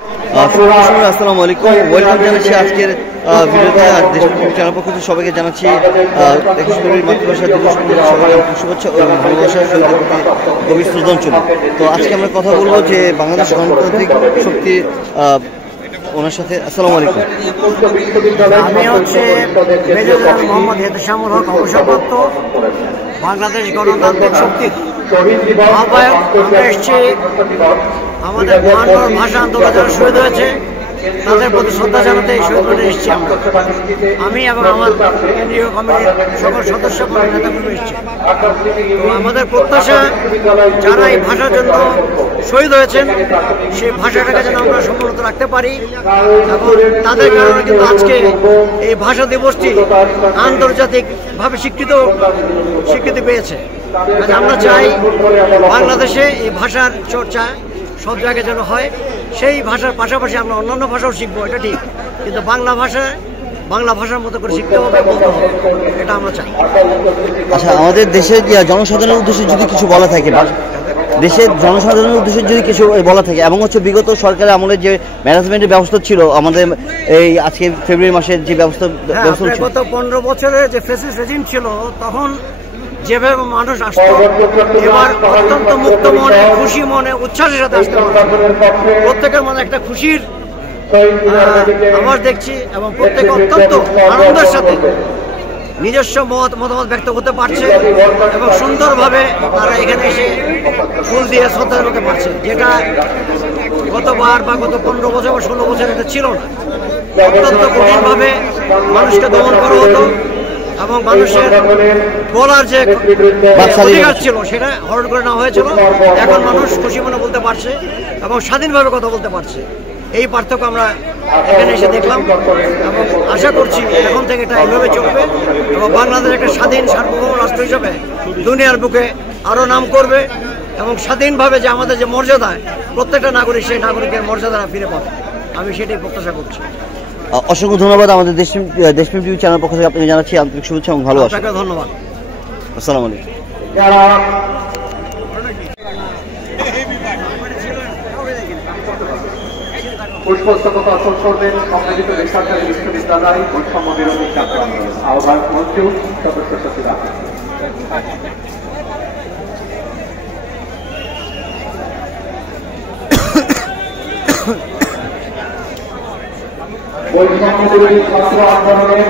আসসালামু আলাইকুম, ওয়েলকাম জানাচ্ছি আজকের ভিডিওতে। দেশপ্রেমিক চ্যানেল পক্ষ থেকে সবাইকে জানাচ্ছি 21 ফেব্রুয়ারি মাতৃভাষা দিবস সবাইকে শুভেচ্ছা ও ভালোবাসার সহিত গভীর শ্রদ্ধাঞ্জলি। তো আজকে আমরা কথা বলবো যে বাংলাদেশ গণতান্ত্রিক শক্তি ওনার সাথে। আসসালামু আলাইকুম। আমি হচ্ছে মেজর জেনারেল মোহাম্মদ হেতেশামুল হক, অবসরপ্রাপ্ত বাংলাদেশ গণতান্ত্রিক শক্তির আহ্বায়ক। আমরা এসেছি আমাদের বায়ান্নর ভাষা আন্দোলন যারা শহীদ হয়েছে তাদের প্রতি শ্রদ্ধা জানাতে এই শহীদ মিনারে এসেছি আমি এবং আমার কেন্দ্রীয় কমিটির সকল সদস্য নেতাকর্মী এসেছি। তো আমাদের প্রত্যাশা যারা এই ভাষার জন্য শহীদ হয়েছেন সেই ভাষাটাকে যেন আমরা সমুন্নত রাখতে পারি, এবং তাদের কারণে কিন্তু আজকে এই ভাষা দিবসটি আন্তর্জাতিকভাবে স্বীকৃতি পেয়েছে। আমরা চাই বাংলাদেশে এই ভাষার চর্চা সব জায়গায় যেন হয়। সেই ভাষার পাশাপাশি আমরা অন্যান্য ভাষাও শিখবো, এটা ঠিক, কিন্তু বাংলা ভাষার মতো করে শিখতে হবে, বলতে হবে, এটা আমরা চাই। আচ্ছা, আমাদের দেশের জনসাধারণের উদ্দেশ্যে যদি কিছু বলা থাকে, দেশের জনসাধারণের উদ্দেশ্যে যদি কিছু বলা থাকে, এবং হচ্ছে বিগত সরকারের আমলে যে ম্যানেজমেন্টের ব্যবস্থা ছিল আমাদের এই আজকে ফেব্রুয়ারি মাসের যে ব্যবস্থা গত 15 বছরে যে ফ্যাসিস্ট রেজিম ছিল তখন যেভাবে মানুষ আসতো, এবার অত্যন্ত মুক্ত মনে, খুশি মনে, উচ্ছ্বাসের সাথে আসতে পারছে। প্রত্যেকের মনে একটা খুশির আবার দেখছি, এবং প্রত্যেকে অত্যন্ত আনন্দের সাথে নিজস্ব মতামত ব্যক্ত করতে পারছে, এবং সুন্দরভাবে তারা এখানে এসে ফুল দিয়ে শ্রদ্ধা জানাতে পারছে, যেটা গতবার বা গত 15 বছর বা 16 বছর এটা ছিল না। অত্যন্ত কঠিনভাবে মানুষকে দমন করা হতো, এবং মানুষের বলার যে অধিকার ছিল সেটা হরণ করে নেওয়া হয়েছিল। এখন মানুষ খুশি মনে বলতে পারছে এবং স্বাধীনভাবে কথা বলতে পারছে। এই পার্থক্য আমরা এখানে এসে দেখলাম, এবং আশা করছি এখন থেকে এটা এইভাবে চলবে, এবং বাংলাদেশ একটা স্বাধীন সার্বভৌম রাষ্ট্র হিসেবে দুনিয়ার বুকে আরও নাম করবে, এবং স্বাধীনভাবে যে আমাদের যে মর্যাদা, প্রত্যেকটা নাগরিক সেই নাগরিকের মর্যাদা ফিরে পাবে। আমি সেটাই প্রত্যাশা করছি। অসংখ্য ধন্যবাদ। আমাদের দেশপ্রেম টিভি চ্যানেল পক্ষ থেকে আপনাকে জানাচ্ছি আন্তরিক শুভেচ্ছা এবং ভালোবাসা। ধন্যবাদ। আসসালামু আলাইকুম। পুষ্পস্তবক অর্পণ করবেন সম্মিলিত বেসরকারি বিশ্ববিদ্যালয় বৈষম্য বিরোধী ছাত্র আন্দোলন আহ্বায়ক মঞ্চু সদস্য সচিব। বৈষম্য বিরোধী ছাত্র আন্দোলনের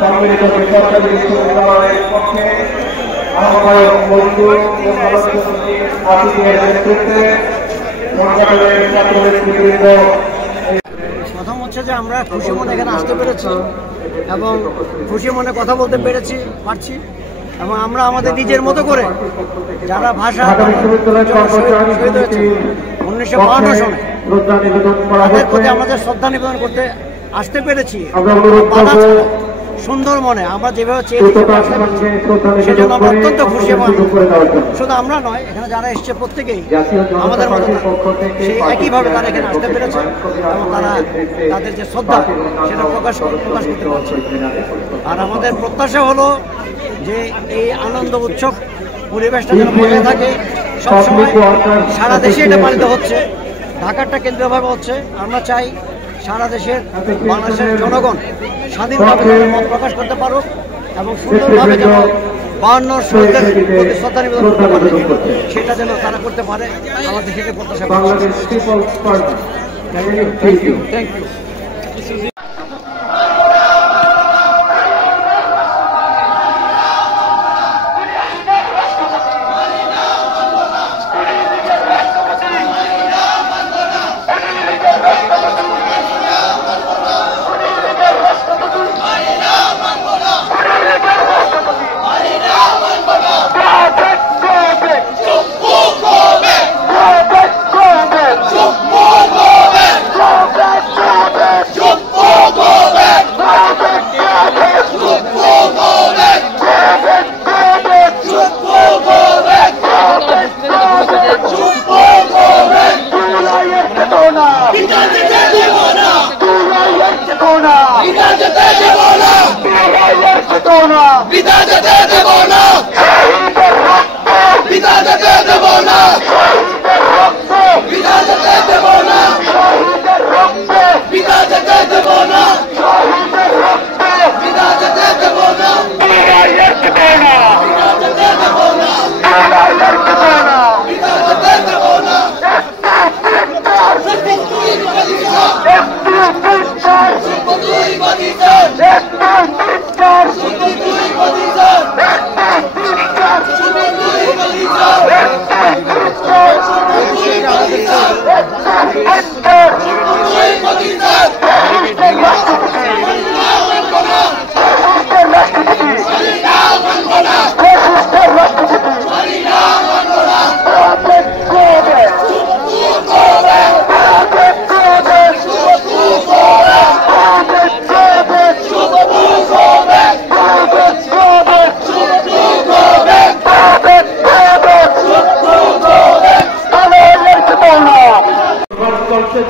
সম্মিলিত বেসরকারি বিশ্ববিদ্যালয়ের পক্ষে আহ্বায়ক মঞ্চু সদস্য সচিব আতিথিদের নেতৃত্বে প্রথম হচ্ছে যে আমরা খুশি মনে এখানে আসতে পেরেছি এবং খুশি মনে কথা বলতে পারছি, এবং আমরা আমাদের নিজের মতো করে যারা ভাষা শহীদ হয়েছে 1952 সনে তাদের প্রতি আমাদের শ্রদ্ধা নিবেদন করতে আসতে পেরেছি সুন্দর মনে। আমরা যেভাবে চেয়েছি সেজন্য আমরা অত্যন্ত খুশি, এবং শুধু আমরা নয়, এখানে যারা এসছে প্রত্যেকেই আমাদের মতো সেই একইভাবে তারা এখানে আসতে পেরেছে, এবং তারা তাদের যে শ্রদ্ধা সেটা প্রকাশ করতে পারছে। আর আমাদের প্রত্যাশা হলো যে এই আনন্দ উৎসব পরিবেশটা যেন বজায় থাকে সবসময়। সারা দেশে এটা পালিত হচ্ছে, ঢাকারটা কেন্দ্রীয়ভাবে হচ্ছে। আমরা চাই সারা দেশের বাংলাদেশের জনগণ স্বাধীনভাবে তাদের মত প্রকাশ করতে পারুক, এবং সুন্দরভাবে যেন 52 শহীদদের প্রতি শ্রদ্ধা নিবেদন করতে পারে, সেটা যেন তারা করতে পারে। আমাদের সেটা প্রত্যাশা করছি। Thank you. বিদায় যেতে দেব না।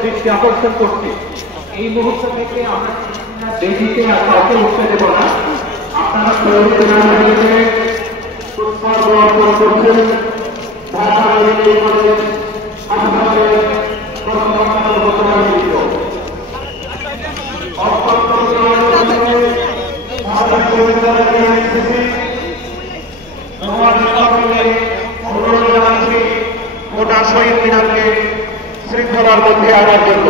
দৃষ্টি আকর্ষণ করছি। এই মুহূর্ত থেকে আমরা দেখিতে আর কাউকে উঠতে দেব না। আপনারা গোটা শহীদ মিনারকে শৃঙ্খলার মধ্যে আনার জন্য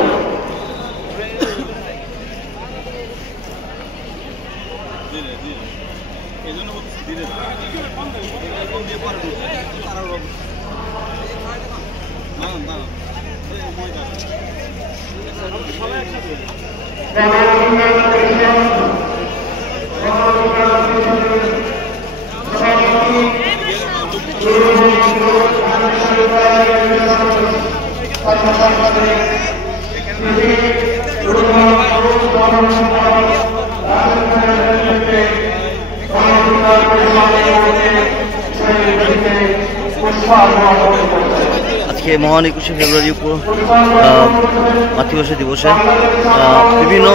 আজকে মহান 21শে ফেব্রুয়ারি মাতৃভাষা দিবসে বিভিন্ন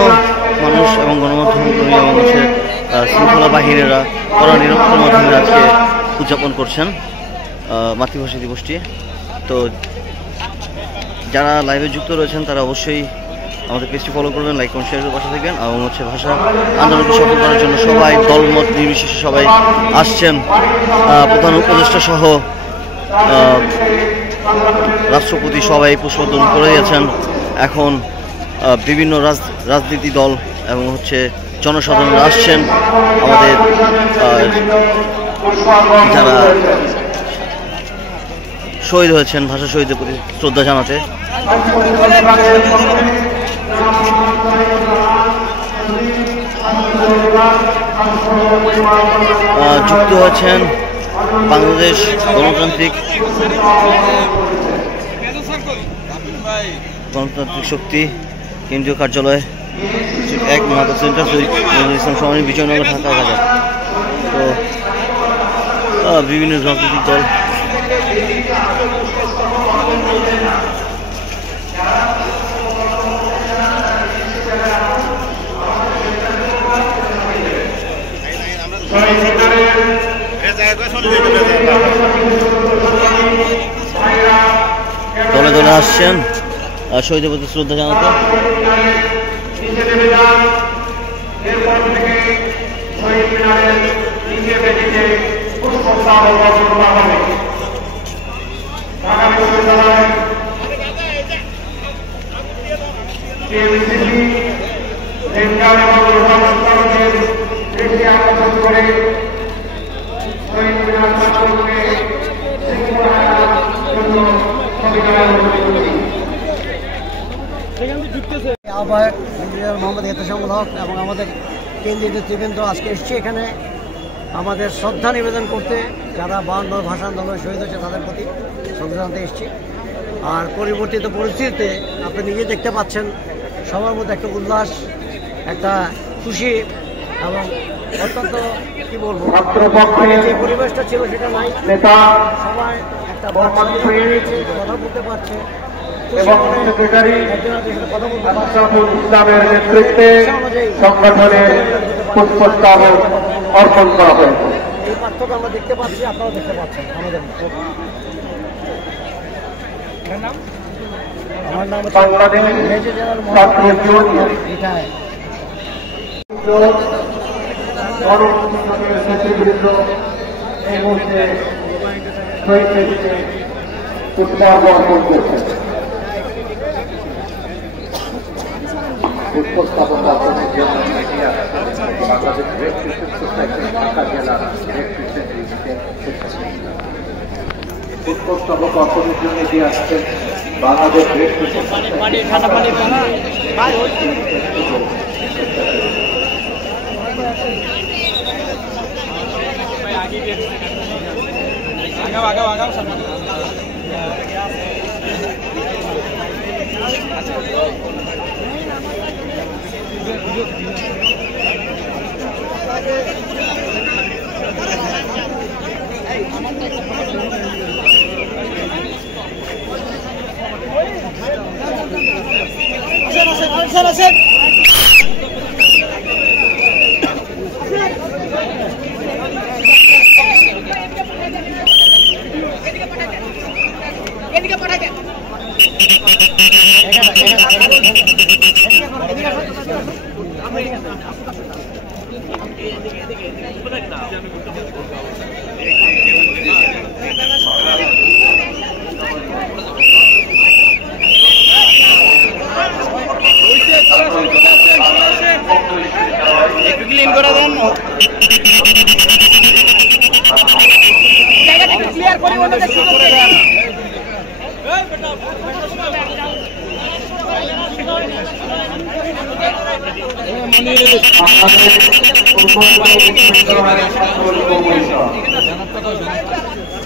মানুষ এবং গণমাধ্যম কর্মী এবং হচ্ছে শৃঙ্খলা বাহিনীরা কড়া নিরক্ষণের মাধ্যমে আজকে উদযাপন করছেন মাতৃভাষা দিবসটি। তো যারা লাইভে যুক্ত রয়েছেন তারা অবশ্যই আমাদের পেজটি ফলো করবেন, লাইক এবং শেয়ারের পাশে থাকবেন এবং হচ্ছে ভাষা আন্দোলনকে সফল করার জন্য সবাই দলমত নির্বিশেষে সবাই আসছেন। প্রধান উপদেষ্টা সহ রাষ্ট্রপতি সবাই পুষ্পদান করে গেছেন। এখন বিভিন্ন রাজনীতি দল এবং হচ্ছে জনসাধারণ আসছেন আমাদের যারা শহীদ হয়েছেন ভাষা শহীদের প্রতি শ্রদ্ধা জানাতে। যুক্ত হয়েছেন বাংলাদেশ গণতান্ত্রিক শক্তি কেন্দ্রীয় কার্যালয় 1 মাদক সেন্টার ইসলাম সমানী বিজয়নগর ঢাকা বাজার। তো বিভিন্ন রাজনৈতিক দল দলে দলে আসছেন শহীদের প্রতি শ্রদ্ধা জানাতে। আহ্বায়ক ইঞ্জিনিয়ার মোহাম্মদ এহতেশামুল হক এবং আমাদের কেন্দ্রীয় নেতৃবৃন্দ আজকে এসছি এখানে আমাদের শ্রদ্ধা নিবেদন করতে, যারা 52 ভাষা আন্দোলন শহীদ হয়েছে তাদের প্রতি শ্রদ্ধা জানাতে এসছি। আর পরিবর্তিত পরিস্থিতিতে আপনি নিজে দেখতে পাচ্ছেন সবার মধ্যে একটা উল্লাস, একটা খুশি এবং অত্যন্ত কি বলবো যে পরিবেশটা ছিল সেটা নাই। সবাই একটা কথা বলতে পারছে এবং সেক্রেটারি ইসলামের নেতৃত্বে সংগঠনের পুষ্পস্তবক অর্পণ করা হয়েছে। এই পার্থক্য আমরা দেখতে পাচ্ছি, আপনারা দেখতে পাচ্ছেন। আমার নাম বাংলাদেশ ছাত্র ইউনিয়ন নেতৃবৃন্দ এই মুহূর্তে শহীদকে পুষ্পার্ঘ অর্পণ করছেন। পুষ্পস্থাপন দর্শনের জন্য এগিয়ে আসছেন Bangladesh red crescent society Dhaka জেলা রেড ক্রিসেন্ট ইউনিটের স্বেচ্ছাসেবীরা। পুষ্পস্তবক অর্পণের জন্য এগিয়ে আসছেন বাংলাদেশ রেড ক্রিসেন্ট এদিকে পাঠাবেন একটু ক্লিন করে দেন জায়গাটা ক্লিয়ার করে ওনাদের সুযোগ দেন।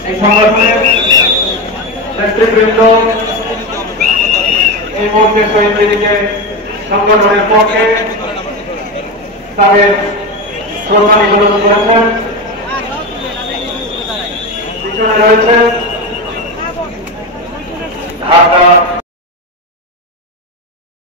এই সংগঠনের নেতৃবৃন্দ এই মুহূর্তে শহীদদেরকে সংগঠনের পক্ষে তাদের শ্রদ্ধা নিবেদন করেছেন। পিছনে রয়েছে